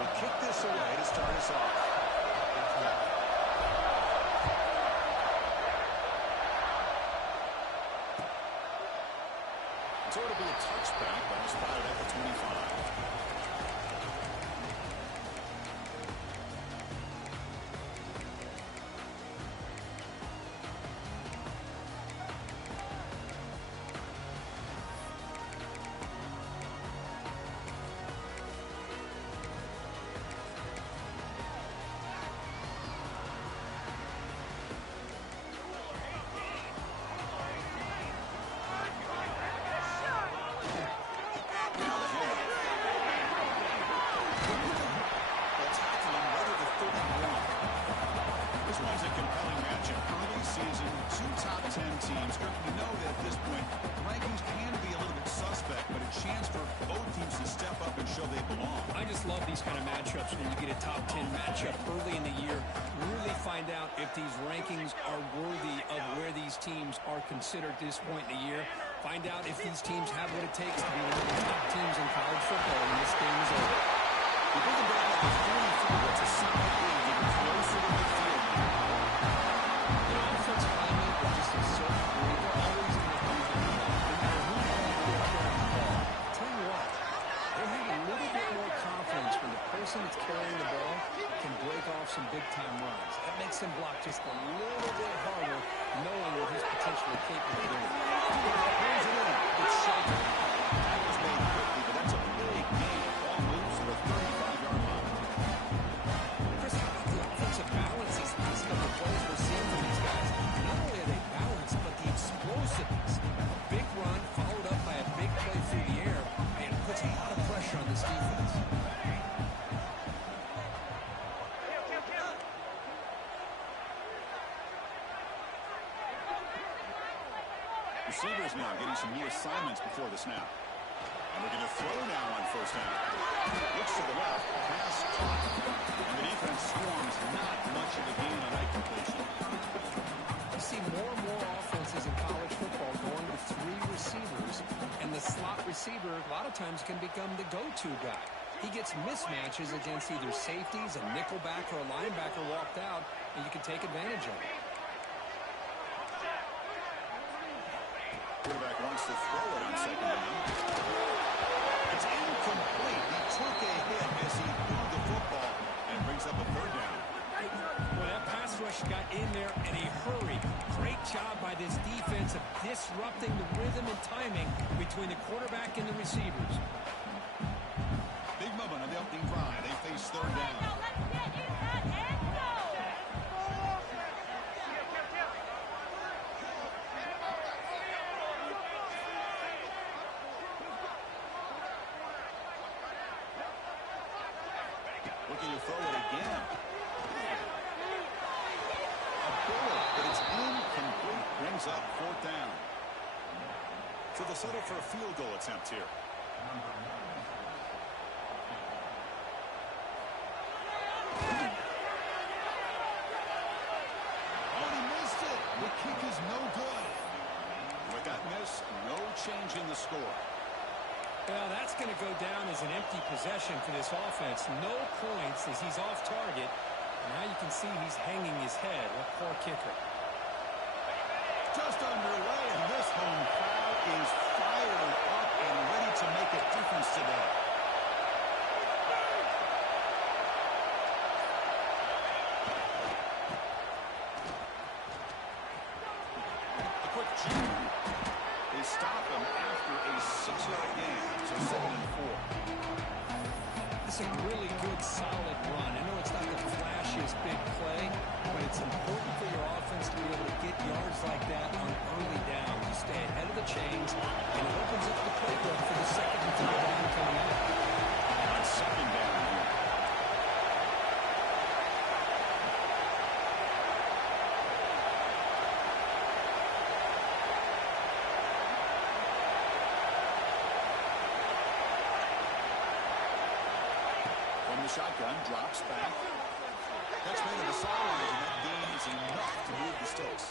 will kick this away to start us off. So it'll be a touchback. Ball spotted at the 25. I just love these kind of matchups when you get a top 10 matchup early in the year. Really find out if these rankings are worthy of where these teams are considered at this point in the year. Find out if these teams have what it takes to be one of the top teams in college football when this game is over. We're bringing down at the 43. That's a solid lead, getting closer to midfield now. You know, offensive linemen are just a certain breed. They're always going to do the ball, no matter who they're carrying the ball. I'll tell you what, they have a little bit more confidence when the person that's carrying the ball can break off some big-time runs. That makes them block just a little bit harder, knowing what he's potentially capable of doing. Brings it in. It's shaken. That was made quickly, but that's a big gain. Ball moves to the 35-yard line. Chris, how about the offensive balance these last couple of plays we're seeing from these guys? Not only are they balanced, but the explosiveness. A big run followed up by a big play through the air, and it puts a lot of pressure on this defense. Receivers now getting some new assignments before the snap. And they're going to throw now on first down. Looks to the left, pass caught. And the defense swarms, not much of a gain on that completion. You see more and more offenses in college football going with three receivers, and the slot receiver a lot of times can become the go-to guy. He gets mismatches against either safeties, a nickelback, or a linebacker walked out, and you can take advantage of it. Quarterback wants to throw it on second down. It's incomplete. He took a hit as he threw the football and brings up a third down. Well, that pass rush got in there in a hurry. Great job by this defense of disrupting the rhythm and timing between the quarterback and the receivers. Big moment on the opening drive. They face third down. Looking to throw it again. A bullet, but it's incomplete. Brings up fourth down. So they'll settle for a field goal attempt here. Oh, he missed it. The kick is no good. With that miss, no change in the score. Well, that's going to go down as an empty possession for this offense. No points as he's off target. Now you can see he's hanging his head. What poor kicker. Just underway, and this home crowd is fired up and ready to make a difference today. A quick jump. They stop him after a 6-yard gain, so 7-4. This is a really good, solid run. I know it's not the flashiest big play, but it's important for your offense to be able to get yards like that on early down. You stay ahead of the chains, and it opens up the playbook for the second and third down coming out. On second down here. From the shotgun, drops back. That's made to the sideline, and that gain is enough to move the sticks.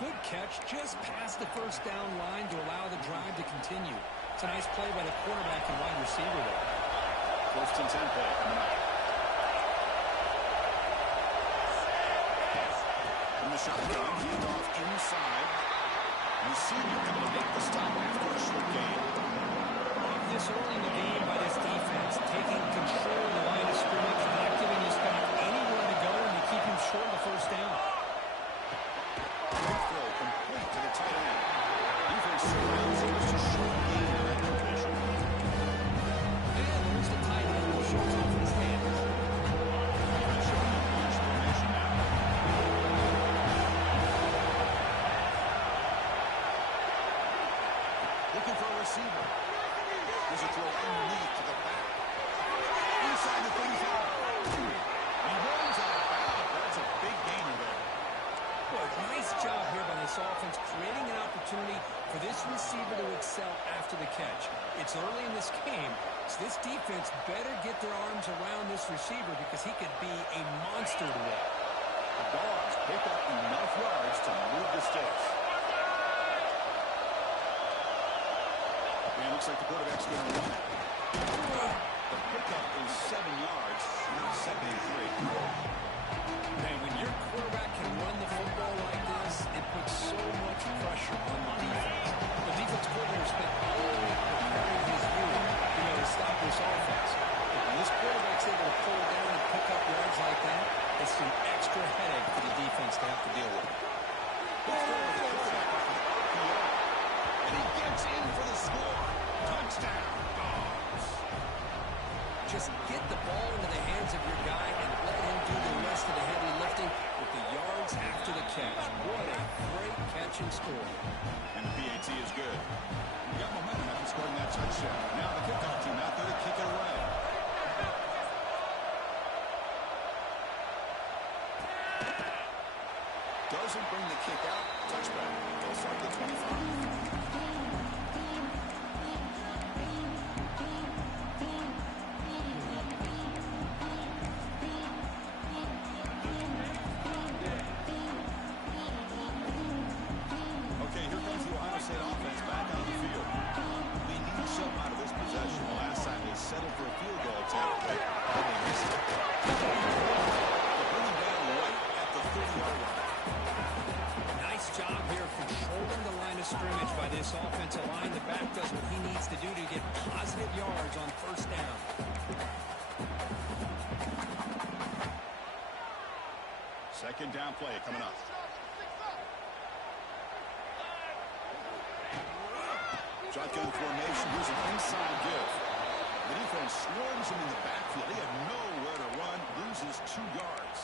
Good catch just past the first down line to allow the drive to continue. It's a nice play by the quarterback and wide receiver there. First and 10 play coming up. From the shotgun, hand off inside. Receiver able to make the stop after a short gain. This early in the game by this defense, taking control of the line of scrimmage, not giving this guy anywhere to go, and to keep him short of the first down. Quick throw complete to the tight end. Defense surrounds him just a short gain in that position. And there's the tight end who shows off in his hand. Showing him bunch formation now. Looking for a receiver. There's a throw underneath to the back. Inside the 35. He runs out of bounds. That's a big gainer there. Well, nice job here by this offense, creating an opportunity for this receiver to excel after the catch. It's early in this game, so this defense better get their arms around this receiver because he could be a monster to watch. The Dogs pick up enough yards to move the sticks. And it looks like the quarterback's going to run it. The pickup is 7 yards, now 2nd and 3. Man, when your quarterback can run the football like this, it puts so much pressure on the defense. The defense coordinator spent all week preparing his unit, to stop this offense. But when this quarterback's able to pull down and pick up yards like that, it's an extra headache for the defense to have to deal with. And he gets in for the score. Touchdown, Dogs. Just get the ball into the hands of your guy and let him do the rest of the heavy lifting with the yards after the catch. What a great catch and score. And the PAT is good. We got momentum after scoring that touchdown. Now the kickoff team out there to kick it away. Doesn't bring the kick out. Touchback. They'll start the 25. Scrimmage by this offensive line. The back does what he needs to do to get positive yards on first down. Second down play coming up. Shotgun formation. Here's an inside give. The defense swarms him in the backfield. He had nowhere to run. Loses 2 yards.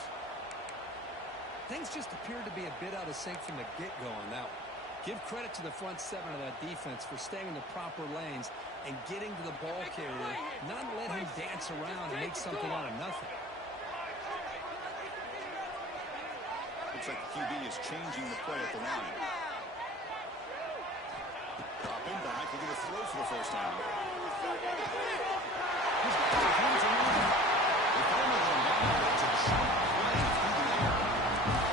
Things just appeared to be a bit out of sync from the get-go on that one. Give credit to the front 7 of that defense for staying in the proper lanes and getting to the ball carrier, not let him dance around and make something out of nothing. Looks like the QB is changing the play at the line. Dropping back, looking to throw for the first down. He's got his hands around. If only the man gets a shot play through the air.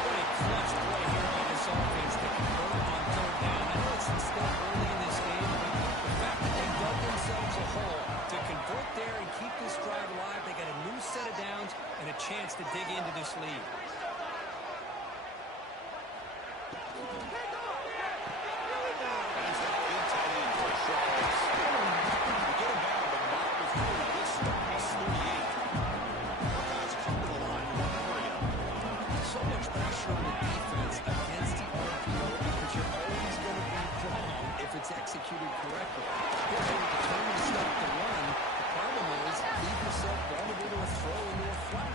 What a clutch play here by this offense to convert on third down. I know it's still early in this game, but the fact that they dug themselves a hole to convert there and keep this drive alive, they got a new set of downs and a chance to dig into this lead. Executed correctly. If you're determined to stop the run, the problem is leave yourself vulnerable to a throw into a flat.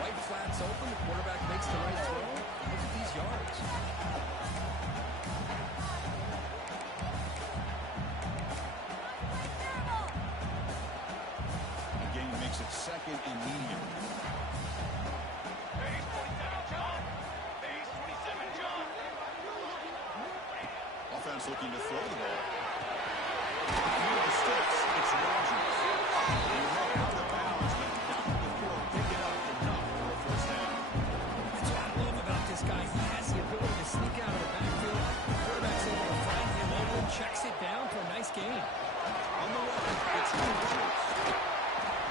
Right flat's open, the quarterback makes the right throw. Look at these yards. The game makes it second and medium. Offense looking to throw the ball. Near the sticks, it's Rodgers. He ran out of bounds, but not before picking up enough for a first down. That's what I love about this guy. He has the ability to sneak out of the backfield. The quarterback's able to find him open, checks it down for a nice gain. On the run, it's Rodgers.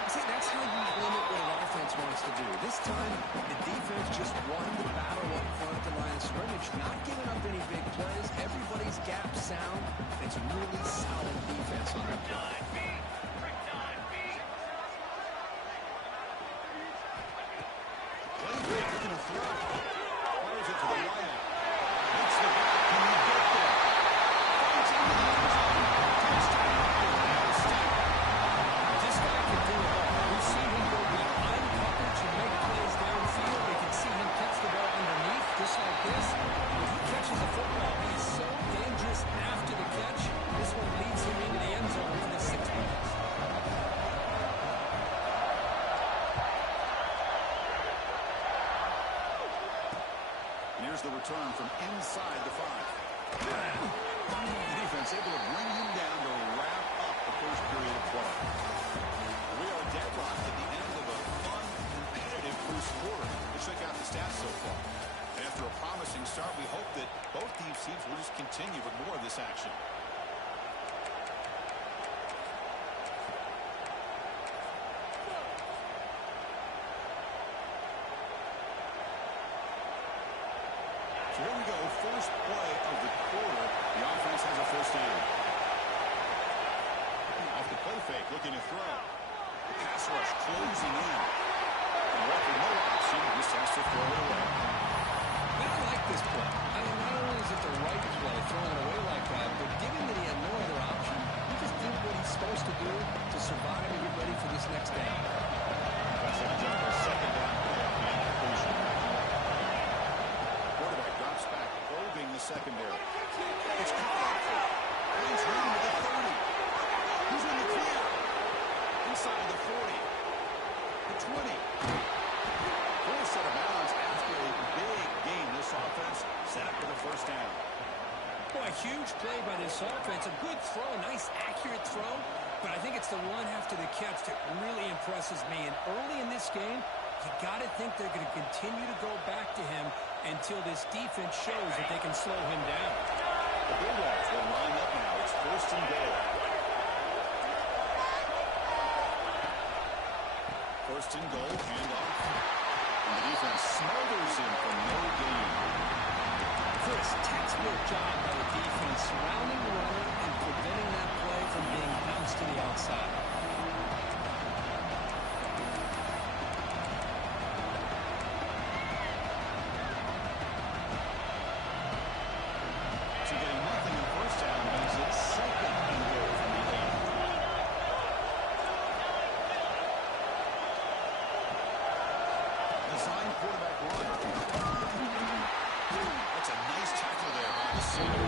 See, that's wants to do. This time, the defense just won the battle up front at the line of scrimmage, not giving up any big plays. Everybody's gap sound. It's really solid defense on that play. Looking to throw. Fires it to the right. Hits the back. Can you get there? Finds it in the end zone. Touchdown. Ohio State. This guy can do it all. We've seen him go behind coverage and make plays downfield. We can see him catch the ball underneath, just like this. When he catches the football, he's so dangerous after the catch. This one leads him into the end zone for the 6 points. Here's the return from inside the 5. The defense able to bring him down to wrap up the first period of play. We are deadlocked at the end of a fun, competitive first quarter. Let's check out the stats so far. And after a promising start, we hope that both teams will just continue with more of this action. So here we go, first play of the quarter. The offense has a first down. Off the play fake, looking to throw. The pass rush closing in. And with no option, just has to throw it away. Man, I like this play. I mean, not only is it the right play, throwing it away like that, but given that he had no other option, he just did what he's supposed to do to survive and get ready for this next down. That's a second down play off the inclusion. Quarterback drops back, probing the secondary. It's caught up. He's running to the 30. He's in the clear. Inside the 40. The 20. Full set of bounds after a big game. This offense set up for the first down. Boy, a huge play by this offense. A good throw, a nice, accurate throw. But I think it's the run after the catch that really impresses me. And early in this game, you got to think they're going to continue to go back to him until this defense shows that they can slow him down. The Bulldogs will line up now. It's first and goal. First and goal, handoff. And the defense smothers him for no gain. Chris, textbook job by the defense surrounding the runner and preventing that play from being bounced to the outside. So getting nothing in first down means it's second and goal from the 8. Design quarterback run. That's a nice tackle there by the center.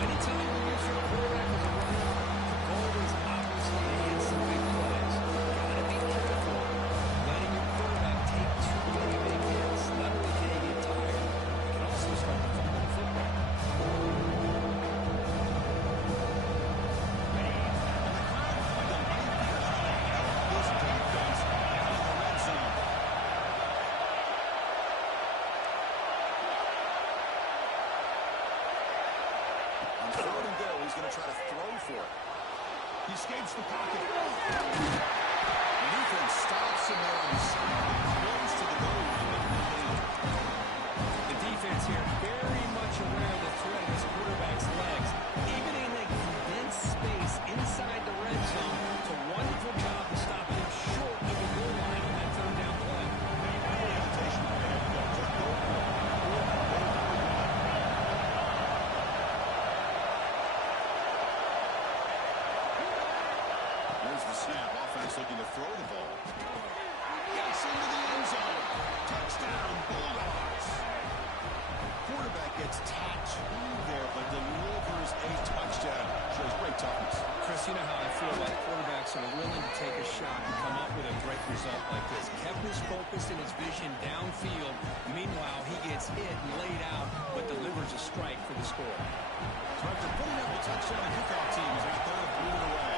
Anytime you use your quarterback as a runner, the goal is obviously to hit some big plays. Gotta be careful letting your quarterback take too many big hits. Not only can he get tired, he can also start to fumble the football. This defense out of the red zone. On third and goal, he's going to try to throw for it. He escapes the pocket. The defense stops him there on the side, close to the goal line, but not in. The defense here very much aware of the threat of his quarterback's legs. Even in a condensed space inside the red zone, it's a wonderful job to stop him short of the goal line on that third down play. Hesitation there. Here's the snap. Offense looking to throw the ball. Gets into the end zone. Touchdown, Bulldogs. Quarterback gets tattooed there, but delivers a touchdown. Shows great toughness. Chris, you know how I feel about quarterbacks that are willing to take a shot and come up with a great result like this. Kept his focus and his vision downfield. Meanwhile, he gets hit and laid out, but delivers a strike for the score. So after putting up a touchdown, the kickoff team is out there to blew it away.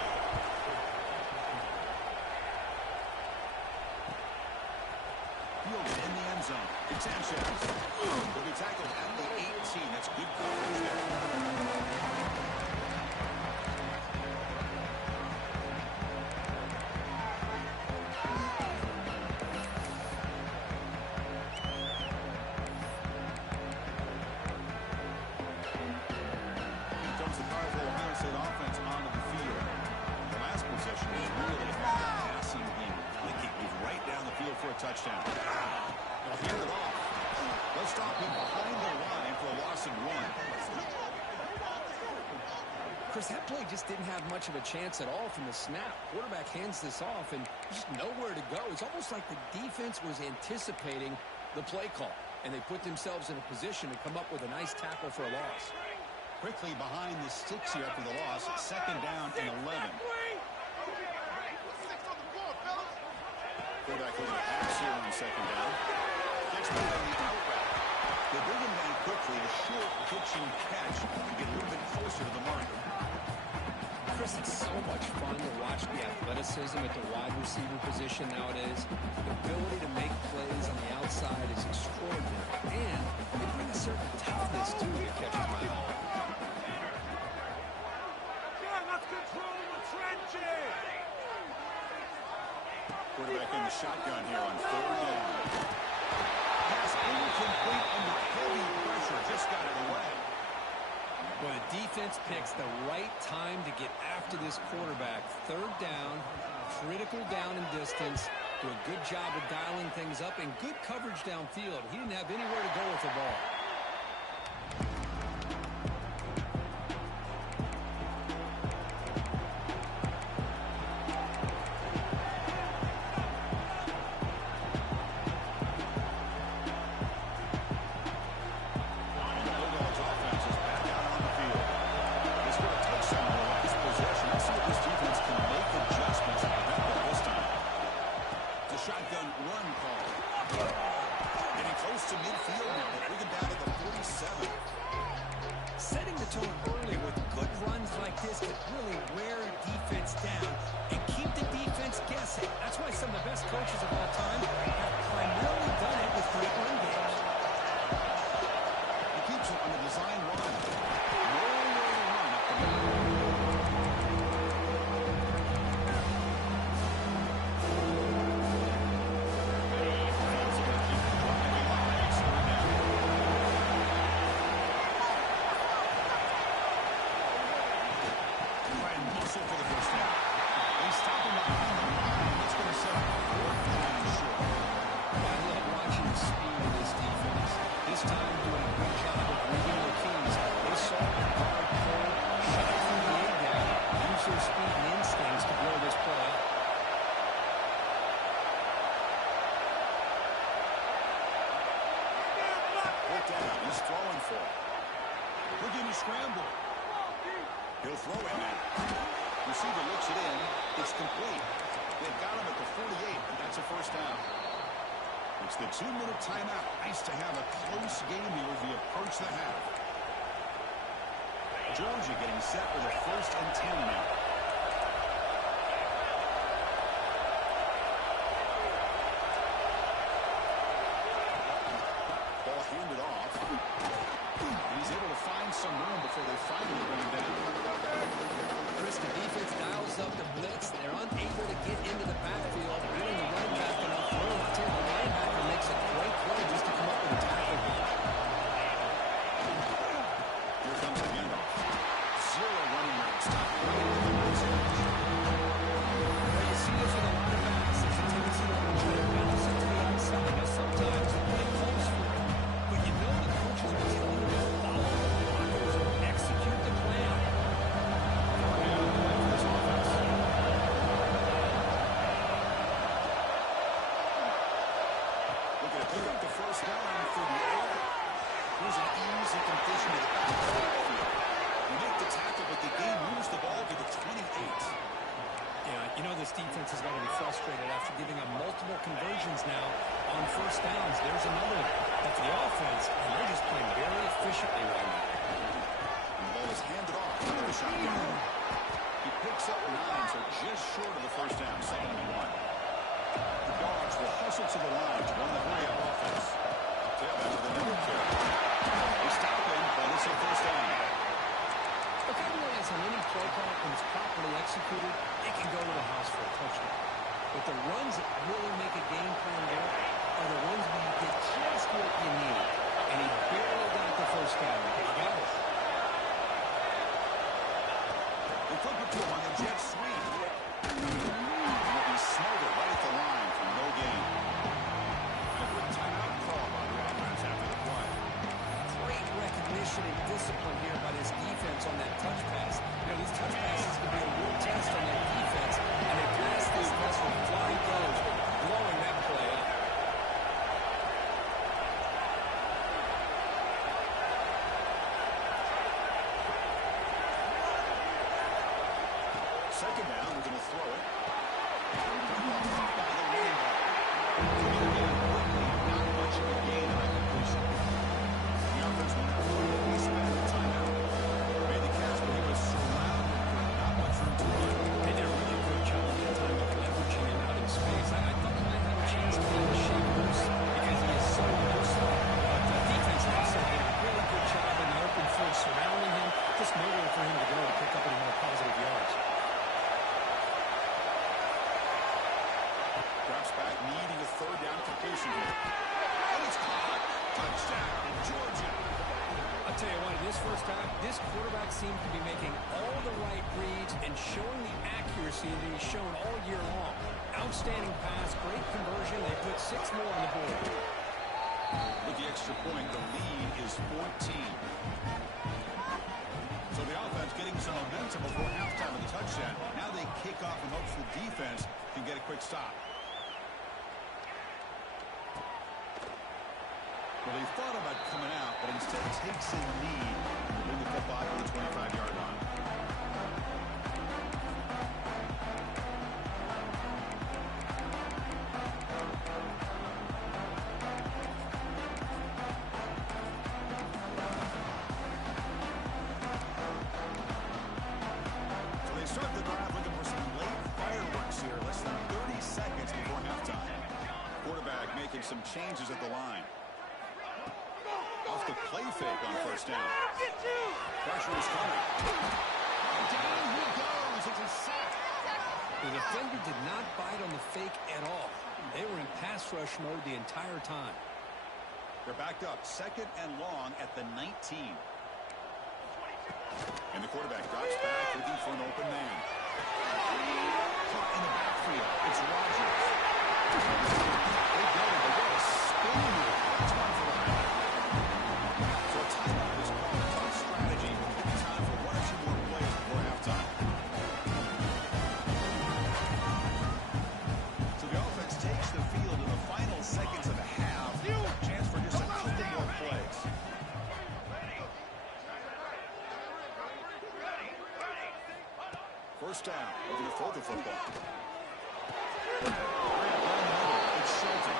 Fields in the end zone. It's Sanchez. Will be tackled at the 18. That's good coverage there. touchdown. They'll hand it off. They'll stop him behind the line for a loss of 1. Chris, that play just didn't have much of a chance at all from the snap. Quarterback hands this off, and just nowhere to go. It's almost like the defense was anticipating the play call, and they put themselves in a position to come up with a nice tackle for a loss. Quickly behind the sticks here after the loss. 2nd down and 11. Quarterback looking to pass here on 2nd down. Gets moved on the out route. They bring him down quickly. A short pitching catch to get a little bit closer to the mark. Chris, it's so much fun to watch the athleticism at the wide receiver position nowadays. The ability to make plays on the outside is extraordinary. And they bring a certain toughness, too, that catches my eye. Quarterback in the shotgun here on 3rd down. Pass incomplete under heavy pressure. Just got it away. Well, the defense picks the right time to get after this quarterback. 3rd down, critical down and distance. Do a good job of dialing things up and good coverage downfield. He didn't have anywhere to go with the ball. He'll throw it now. Receiver looks it in. It's complete. They've got him at the 48, and that's a 1st down. It's the 2-minute timeout. Nice to have a close game here as we approach the half. Georgia getting set for the 1st and 10 now. Ball handed off. He's able to find some room before they finally bring him down. Chris, the defense dials up the blitz. They're unable to get into the backfield. Giving the running back enough room. I tell you, the linebacker makes a great play just to come up with a tackle. Here comes the handoff. 0 running route. Stop. Well, you see this with a lot of backs. There's a tendency to try to bounce it to the outside. Now, sometimes the play calls for it. But you know the coaches are telling you to follow the blockers and execute the plan. Looking to pick up the 1st down for the air. Here's an easy completion to the back. You make the tackle, but the game moves the ball to the 28. Yeah, you know this defense is going to be frustrated after giving up multiple conversions now on 1st downs. There's another one. But the offense, and they're just playing very efficiently right now. And the ball is handed off to the shotgun. He picks up 9, so just short of the 1st down, 2nd and 1. The Dogs will hustle to the line to run the hurry-up offense. Tailback with another kick. They stop him, but it's a 1st down. Look, I realize on any play call, when it's properly executed, it can go to the house for a touchdown. But the runs that really make a game plan work are the ones where you get just what you need. And he barely got the 1st down. He got it. They flip it to him on the jet sweep. And he'll be smothered right at the line for no gain. discipline here by this defense on that touch pass. You know, these touch passes can be a real test on their defense, and they pass these guys with flying colors, blowing that play up. Second down, we're going to throw it. Not much of a gain on that completion. The offense will now he spent the timeout. Made the catch, but he was surrounded with not much room to run. They did a really good job that time of leveraging him out in space. I thought he might have a chance to get the shape loose because he is so versatile. But the defense also did a really good job in the open field surrounding him. Just nowhere for him to go to pick up any more positive yards. Drops back, needing a third down completion here. And it's caught. Touchdown, Georgia. I'll tell you what, in this first half, this quarterback seemed to be making all the right reads and showing the accuracy that he's shown all year long. Outstanding pass, great conversion. They put 6 more on the board. With the extra point, the lead is 14. So the offense getting some momentum before halftime of the touchdown. Now they kick off in hopes the defense can get a quick stop. Well, he thought about coming out, but instead takes a knee, bring the football to the 25-yard line. So they start the drive looking for some late fireworks here, less than 30 seconds before halftime. Quarterback making some changes at the line. Off the play fake on first down. Pressure is coming. Down he goes. It's a sack. The defender did not bite on the fake at all. They were in pass rush mode the entire time. They're backed up. Second and long at the 19. And the quarterback drops back looking for an open man. Caught in the backfield. It's Rodgers. They go. They got a spin move. That's one for the high. So a timeout is called on strategy. Time for 1 or 2 more plays before halftime. So the offense takes the field in the final seconds of the half. Chance for just a couple more plays. First down. Looking to throw the football. It's Shelton.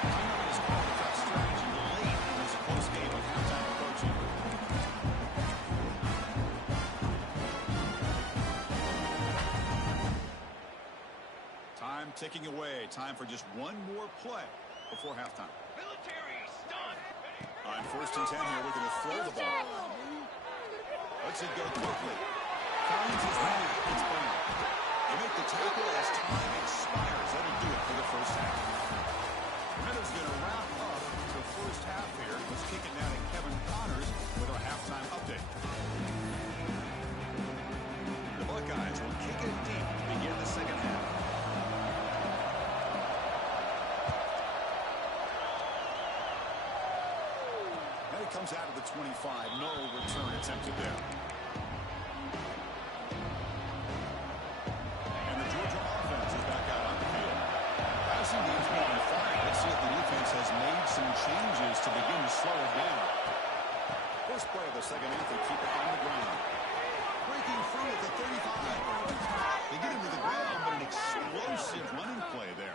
Timeout is called with that strategy late in this close game with halftime approaching. Time ticking away. Time for just one more play before halftime. On first and 10 here, looking to throw the ball. Lets it go quickly. Finds his man. It's Brown. They make the tackle as time expires. That'll do it for the first half. Remember's going to wrap up the first half here. Let's kick it now to Kevin Connors with our halftime update. The Buckeyes will kick it deep to begin the second half. And it comes out of the 25. No return attempted there. And the Georgia offense is back out on the field. Passing game's moving fine. Let's see if the defense has made some changes to begin to slow it down. First play of the second half, they keep it on the ground. Breaking through at the 35. They get him to the ground, but an explosive running play there.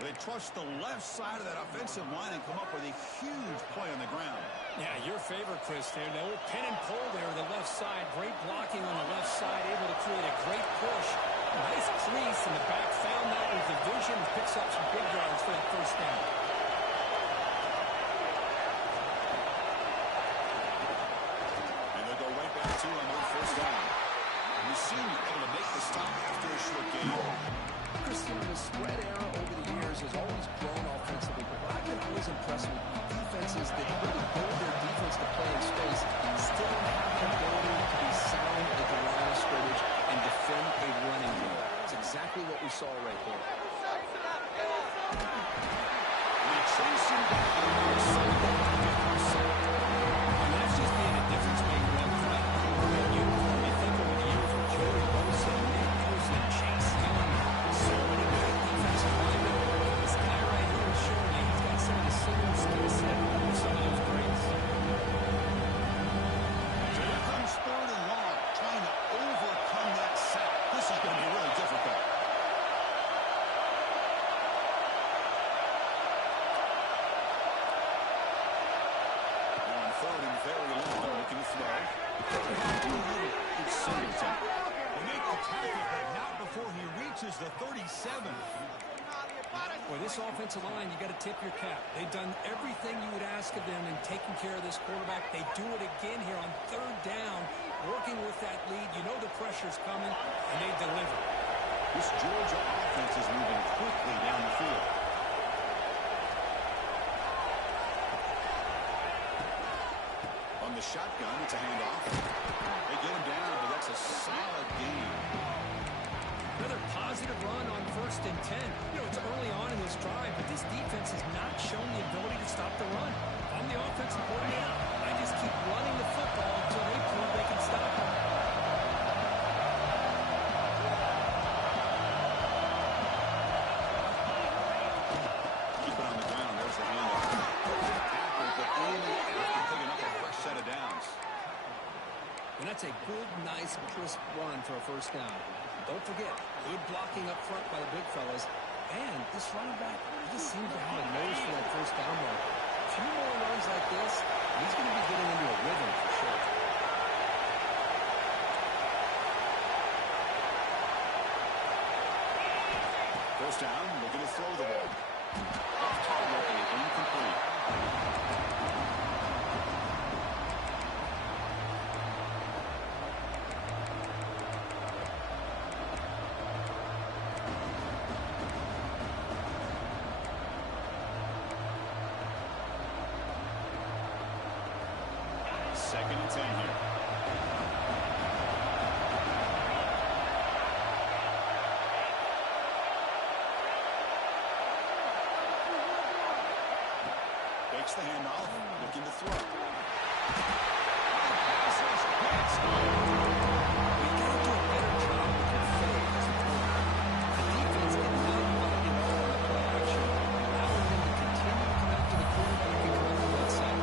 They trust the left side of that offensive line and come up with a huge play on the ground. Yeah, your favorite, Chris, there. The old pin and pull there on the left side. Great blocking on the left side, able to create a great push. Nice crease in the back. Found that with the vision. Picks up some big yards for that first down. And they'll go right back to him on first down. You see him able to make the stop after a short game. Christian, the spread era over the years has always grown offensively, but what I've been always impressed with defenses that really build their defense to play in space still have the ability to be sound at the line of scrimmage and defend a running game. It's exactly what we saw right there. We chase him down. And that's just being a difference 37. Boy, this offensive line, you got to tip your cap. They've done everything you would ask of them in taking care of this quarterback. They do it again here on third down, working with that lead. You know the pressure's coming, and they deliver. This Georgia offense is moving quickly down the field. On the shotgun, it's a handoff. They get him down, but that's a solid game. Another positive run on 1st and 10. You know, it's early on in this drive, but this defense has not shown the ability to stop the run. If I'm the offensive coordinator, I just keep running the football until they prove they can stop it. Keep it on the ground. There's the handoff. Tackle, but only after picking up a fresh set of downs. And that's a good, nice, crisp run for a first down. Don't forget, good blocking up front by the big fellas. And this running back, he just seems to have a nose for that first down mark. A few more runs like this, he's going to be getting into a rhythm for sure. First down, looking to throw the ball. Off target and incomplete. Second and 10 here. Takes the handoff, looking to throw. Pass is passed. You got to do a better job with your fade as a quarterback. The defense can now find it all in the play action, allowing them to continue to come after the quarterback and come on the left side.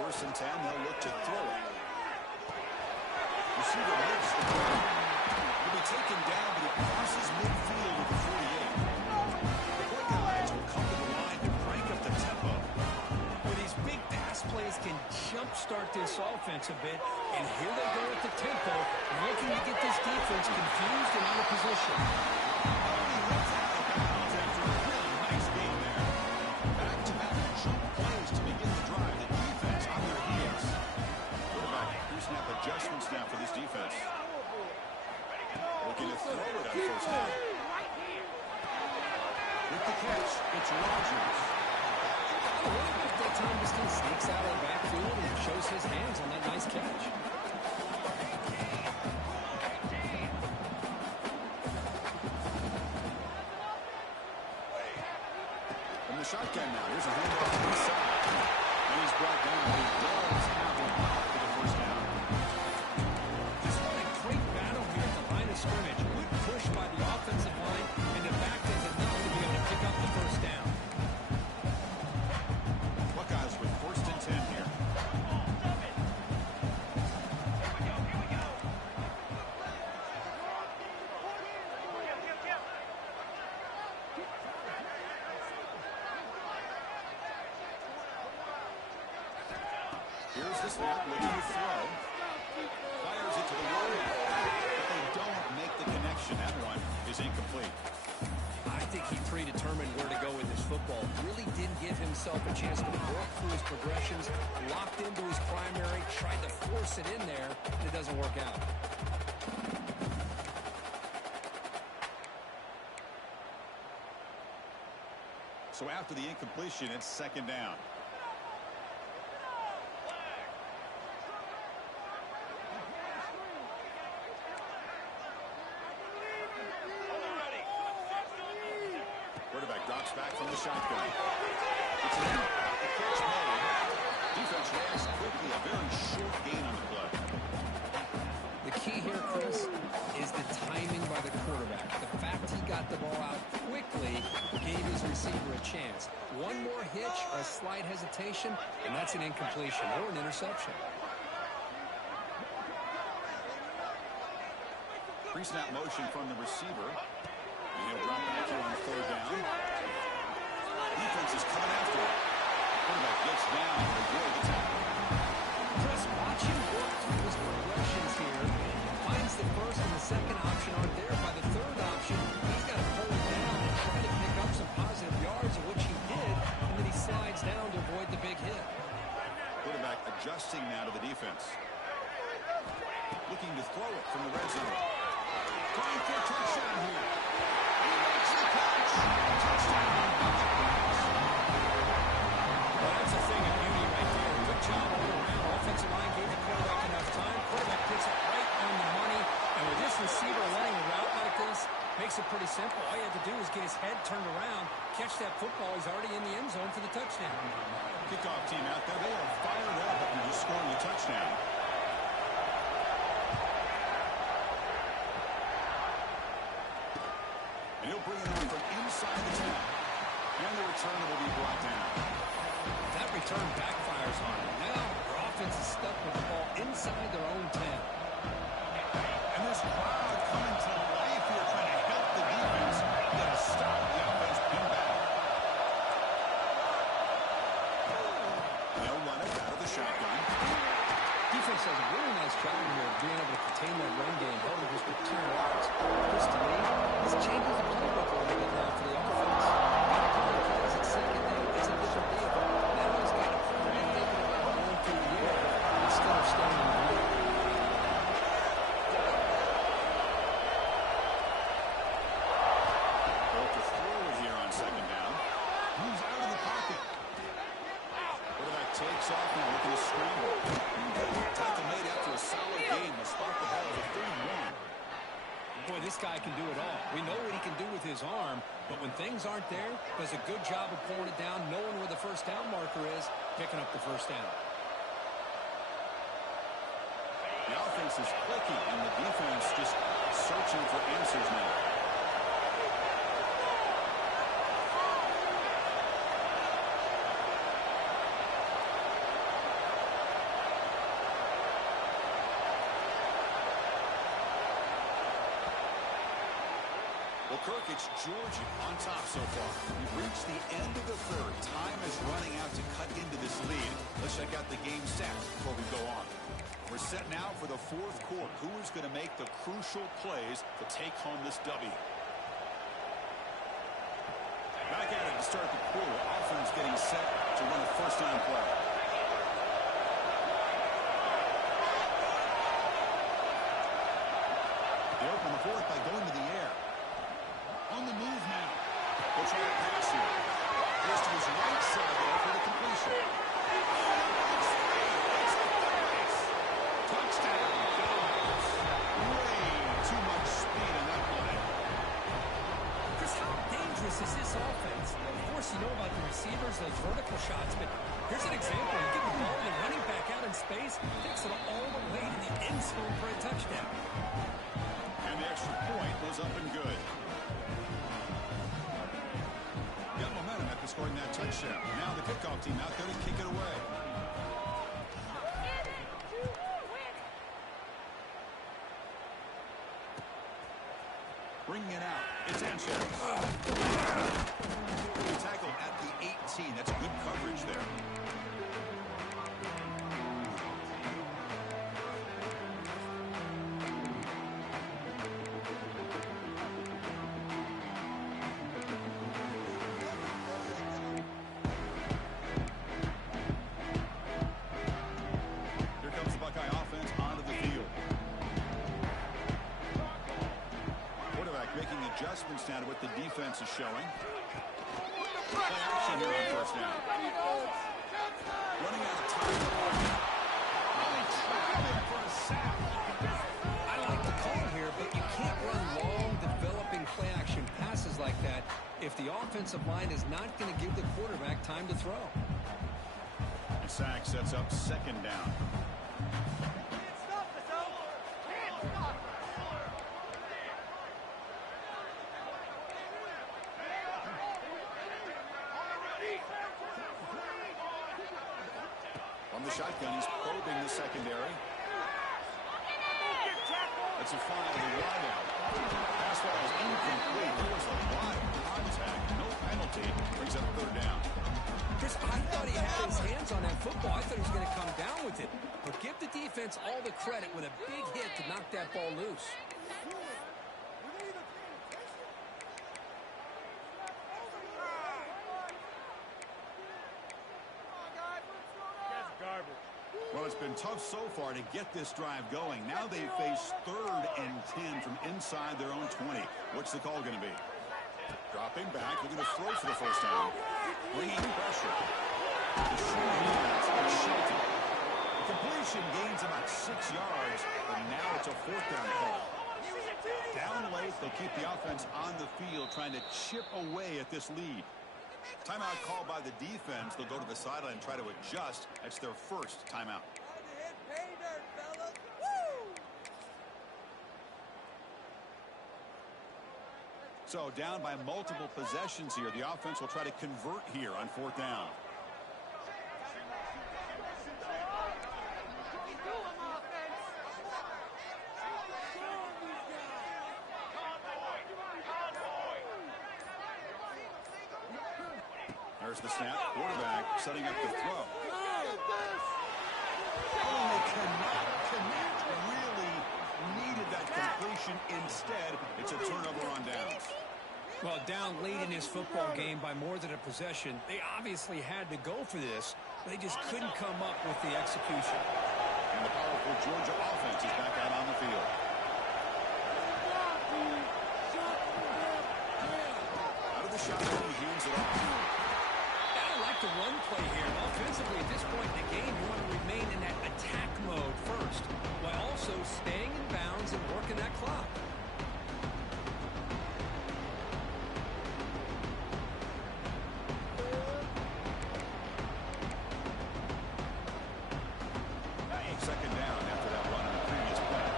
First and 10, they'll look to throw it. Receiver makes the play. He'll be taken down, but he crosses midfield with the 48. The Buckeyes will come to the line to crank up the tempo. Well, these big pass plays can jumpstart this offense a bit, and here they go at the tempo, looking to get this defense confused and out of position. Adjustments now for this defense. Looking to throw it on first down. With the catch, it's Rodgers. That time just kind of sneaks out of the backfield and shows his hands on that nice catch. From the shotgun now, here's a handoff to the side. And he's brought down. He does have a block for the first down. Scrimmage, good push by the offensive line, and the back does enough to be able to pick up the first down. Buckeyes with first and 10 here. Here's the snap, looking to throw. Fires it to the wall. Make the connection. That one is incomplete. I think he predetermined where to go with his football. Really didn't give himself a chance to work through his progressions, locked into his primary, tried to force it in there, and it doesn't work out. So after the incompletion, it's second down. Drops back from the shotgun. It's an out. The catch made. Defense reacts quickly. A very short gain on the play. The key here, Chris, is the timing by the quarterback. The fact he got the ball out quickly gave his receiver a chance. One more hitch or a slight hesitation, and that's an incompletion or an interception. Pre-snap motion from the receiver. And he'll drop back here on third down. Defense is coming after him. Quarterback gets down and avoid the tackle. Chris, watch him work through his progressions here. Finds the first and the second option aren't there. By the third option, he's got to pull it down and try to pick up some positive yards, of which he did, and then he slides down to avoid the big hit. Quarterback adjusting now to the defense. Looking to throw it from the red zone. Trying for a touchdown here. He makes the catch. Touchdown. Well, that's a thing of beauty right there. Good job all around. Offensive line gave the quarterback enough time. Quarterback puts it right on the money. And with this receiver running a route like this, makes it pretty simple. All you have to do is get his head turned around, catch that football. He's already in the end zone for the touchdown. Kickoff team out there. They are fired up after just scoring a touchdown. And he'll bring it on from inside the 10. And the return will be brought down. That return backfires on him. Now their offense is stuck with the ball inside their own 10. And this crowd coming to life here trying to help the defense. You got to stop the offense pin back. They'll run it out of the shotgun. Defense does a really nice job here of being able to contain that run game, holding just for 2 yards. Chris, to me, this changes the playbook a little bit now for the offense. Got to call the plays at second down. It's a different deal. Now he's got to try to make it about going through the air instead of staying in the run. Well, to throw it here on second down. Moves out of the pocket. Quarterback takes off and looking to scramble. Tackle made after a solid game. Will spot the ball as a 3-1. Boy, this guy can do it all. We know what he can do with his arm, but when things aren't there, does a good job of pulling it down, knowing where the first down marker is, picking up the first down. The offense is clicking, and the defense just searching for answers now. Well, Kirk, it's Georgia on top so far. We've reached the end of the third. Time is running out to cut into this lead. Let's check out the game stats before we go on. We're set now for the fourth quarter. Who is going to make the crucial plays to take home this W? Back at it to start the quarter. Offense getting set to run a first down play. They open the fourth by going to the air. On the move now. They'll try to pass here. Goes to his right side there for the completion. Touchdown. Way too much speed in that play. Chris, how dangerous is this offense? Of course, you know about the receivers, those vertical shots, but here's an example. You give the ball to the running back out in space, takes it all the way to the end zone for a touchdown. And the extra point was up and good. Got momentum after scoring that touchdown. Now the kickoff team out there to kick it away. Bringing it out. It's Sanchez. Tackle at the 18. That's good coverage there. Adjustments now to what the defense is showing. Play action here on first down. Running out of time. Really trapping for a sack. I like the call here, but you can't run long, developing play-action passes like that if the the offensive line is not going to give the quarterback time to throw. The sack sets up second down. From the shotgun, he's probing the secondary. That's a foul to the wideout. Pass ball is incomplete. There was a lot of contact. No penalty. Brings up third down. Chris, I thought he had his hands on that football. I thought he was going to come down with it. But give the defense all the credit with a big hit to knock that ball loose. Well, it's been tough so far to get this drive going. Now they face 3rd and 10 from inside their own 20. What's the call going to be? Dropping back, looking to throw for the first down. Bringing pressure. The Shelton. The completion gains about 6 yards, but now it's a 4th down call. Down late, they'll keep the offense on the field, trying to chip away at this lead. Timeout called by the defense. They'll go to the sideline and try to adjust. That's their first timeout. So down by multiple possessions here. The offense will try to convert here on 4th down. There's the snap. Quarterback setting up the throw. Oh, they cannot connect. Really needed that completion. Instead, it's a turnover on downs. Well, down late in his football game by more than a possession, they obviously had to go for this. They just couldn't come up with the execution. And the powerful Georgia offense is back out on the field. Out of the shotgun, he hands it off. The run play here. Offensively, at this point in the game, you want to remain in that attack mode first, while also staying in bounds and working that clock. Second down after that run on the previous play.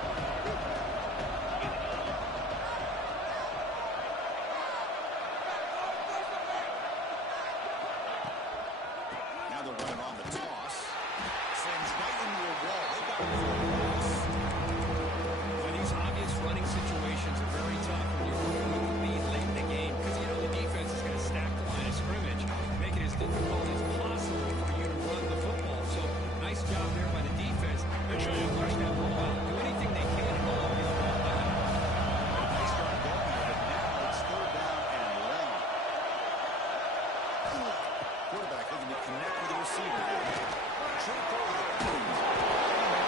Now they're running on the toss. Sends right into a wall. They got Well, these obvious running situations are very tough when you're working with the lead late in the game, because you know the defense is going to stack the line of scrimmage, make it as difficult as possible for you to run the football. So nice job there by the defense. They're trying to rush that ball out, do anything they can to hold the ball back. nice job going there, but now it's 3rd down and long. Quarterback looking to connect with the receiver here. Trick over the line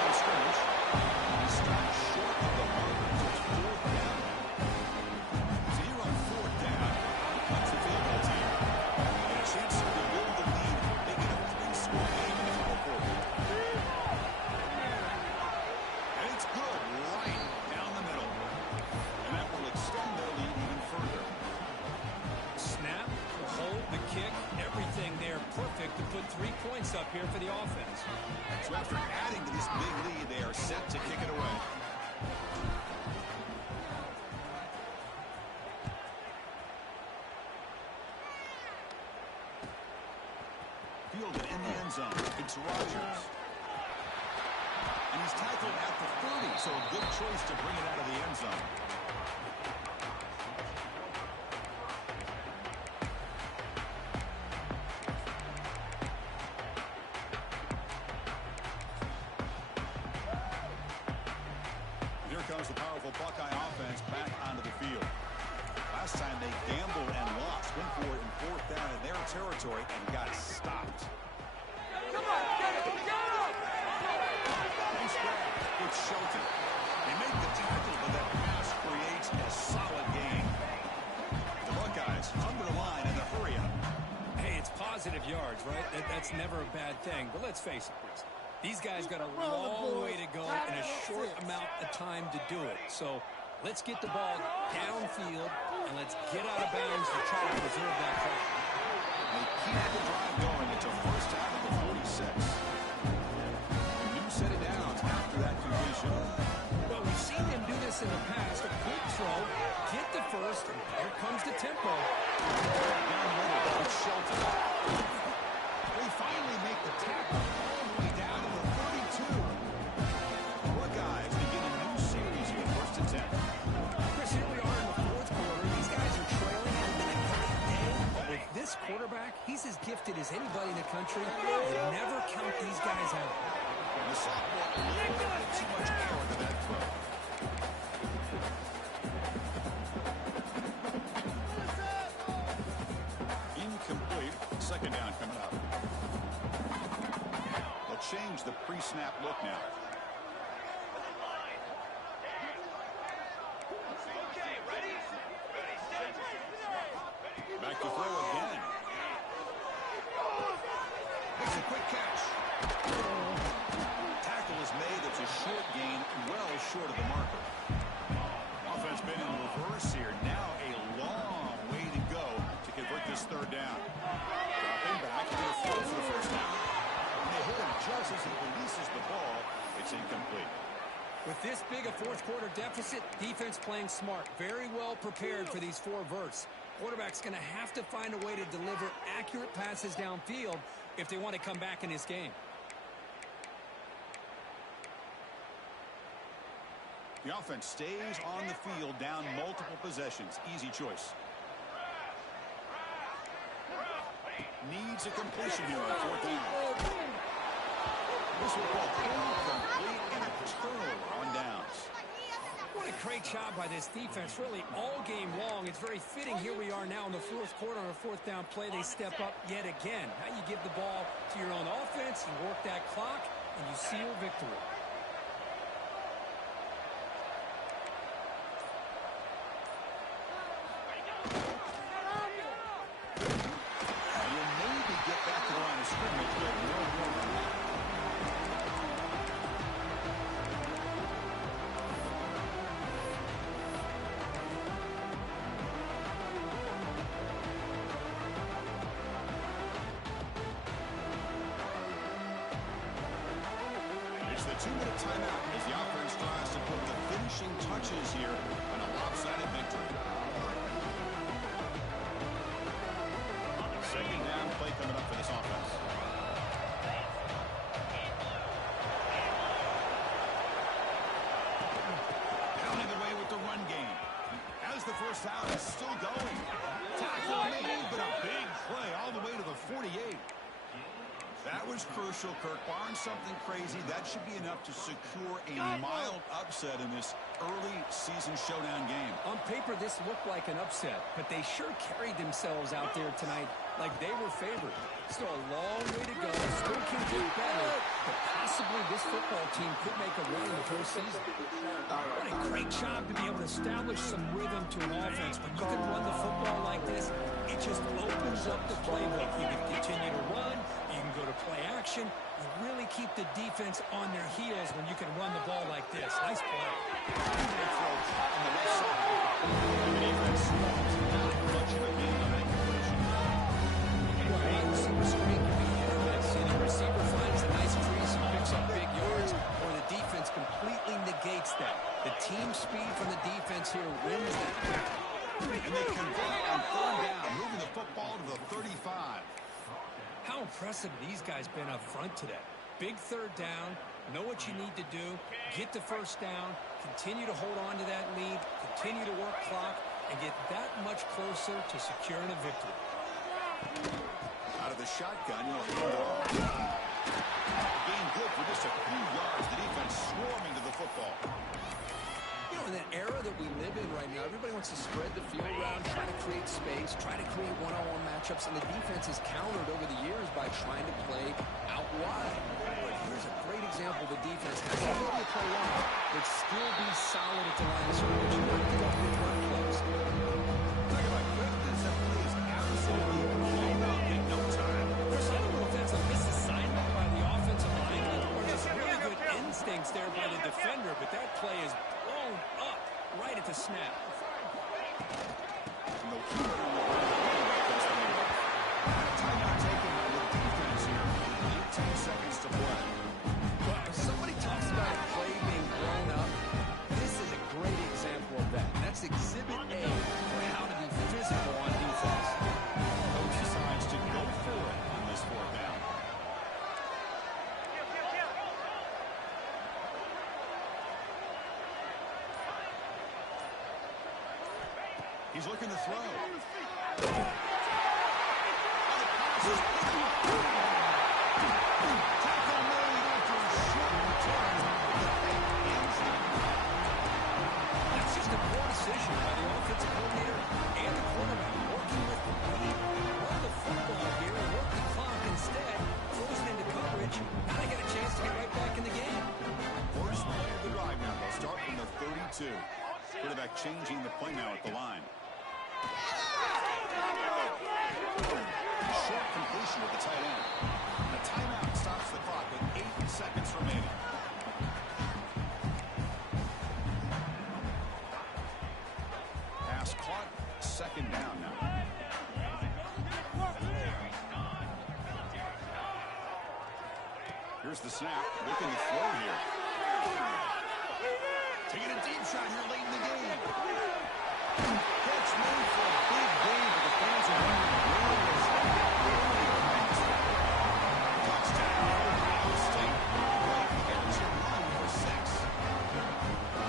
of scrimmage. He stopped short of the marker, so it's 4th down. So here on 4th down, comes the field goal team. And a chance to build the lead, making a 3-score game in the fourth quarter. And it's good right down the middle. And that will extend their lead even further. Snap, the hold, the kick, everything there perfect to put 3 points up here for the offense. So after adding to this big lead, they are set to kick it away. Fielded in the end zone. It's Rodgers. And he's tackled at the 30, so a good choice to bring it out of the end zone. Here comes the powerful Buckeye offense back onto the field. Last time they gambled and lost. Went for it in 4th down in their territory and got stopped. Come on, get it, nice grab. It's Shelton. They make the tackle, but that pass creates a solid gain. The Buckeyes under the line in the hurry up. Hey, it's positive yards, right? That's never a bad thing. But let's face it, Chris. These guys got a long way to go in a short amount of time to do it. So Let's get the ball downfield, and let's get out of bounds to try to preserve that clock. They keep the drive going until first down at the 46. A new set of downs after that completion. Well, we've seen them do this in the past. A quick throw, get the first, and here comes the tempo. Down middle, it's Shelton. They finally make the tackle all the way down to the 32. Buckeyes begin a new series here, first and 10. Chris, here we are in the fourth quarter. These guys are trailing. It's been a great day. But with this quarterback, he's as gifted as anybody in the country. You never count these guys out. And the sophomore a little bit too much power to that throw. Incomplete. Second down coming up. They'll change the pre-snap look now. Back to throw again. Makes a quick catch. Tackle is made. It's a short gain, well short of the marker. Offense been in reverse here. Now a long way to go to convert this third down. Dropping back to the throw for the first down. And they hit him just as he releases the ball. It's incomplete. With this big a fourth quarter deficit, defense playing smart. Very well prepared for these four verts. Quarterback's going to have to find a way to deliver accurate passes downfield if they want to come back in this game. The offense stays on the field down multiple possessions. Easy choice. Needs a completion here on fourth down. This will call incomplete and a turnover on downs. What a great job by this defense, really all game long. It's very fitting. Here we are now in the fourth quarter on a fourth down play. They step up yet again. Now you give the ball to your own offense, you work that clock, and you seal victory. You'll maybe get back to the line of scrimmage, but no more than that. It's the 2-minute timeout as the offense tries to put the finishing touches here on a lopsided victory. Second down play coming up for this offense. Pounding away with the run game. As the first down is still going. Tackle made, but a big play all the way to the 48. That was crucial, Kirk Barnes. Something crazy. That should be enough to secure a mild upset in this early season showdown game. On paper, this looked like an upset, but they sure carried themselves out there tonight like they were favored. Still a long way to go. Still can get better, but possibly this football team could make a run in the postseason. What a great job to be able to establish some rhythm to an offense. When you can run the football like this, it just opens up the playbook. You can continue to run. You can go to play action. You really keep the defense on their heels when you can run the ball like this. Nice play. On the left side. The defense swarms. Not much of a gain on that completion. Wide receiver screen can be hit or miss. Either the receiver finds a nice crease and picks up big yards, or the defense completely negates that. The team speed from the defense here wins that battle. And they convert on third down, moving the football to the 35. How impressive these guys been up front today. Big third down, know what you need to do, get the first down, continue to hold on to that lead, continue to work clock, and get that much closer to securing a victory. Out of the shotgun, he'll hand it off. Gain good for just a few yards. The defense swarming to the football. You know, in that era that we live in right now, everybody wants to spread the field around, try to create space, try to create one-on-one matchups, and the defense has countered over the years by trying to play out wide. But here's a great example. The defense has the ability to play wide, but still be solid at the line of scrimmage. Not give up big run plays. Talk about quickness. That play is absolutely cleaned up in no time. Chris, I don't know if that's a misassignment by the offensive line or just really good instincts there by the defender, but that play is blown up right at the snap. And they'll keep it on the ground against the leader. And a timeout taken by the defense here. 18 seconds to play. Well, if somebody talks about a play being grown up, this is a great example of that. That's exhibit A for how to be physical on defense. Coach decides to go for it on this fourth down. He's looking to throw. Tackle made after a short return. That's just a poor decision by the offensive coordinator and the quarterback working with the lead. Run the football here and work the clock instead. Throws it into coverage. Now they get a chance to get right back in the game. First play of the drive now. They'll start from the 32. Quarterback changing the play now at the line. Short completion with the tight end. The timeout stops the clock with 8 seconds remaining. Pass caught. Second down now. Here's the snap. Looking to throw here. Taking a deep shot here late in the game. Catch made for a big game, but the fans are wondering where was that? Touchdown, Ohio State. Right, there's your run for 6.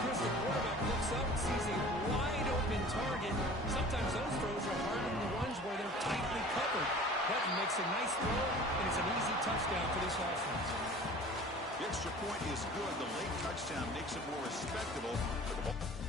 Chris, the quarterback looks up and sees a wide open target. Sometimes those throws are harder than the ones where they're tightly covered. Button makes a nice throw, and it's an easy touchdown for this offense. The extra point is good. The late touchdown makes it more respectable for the ball.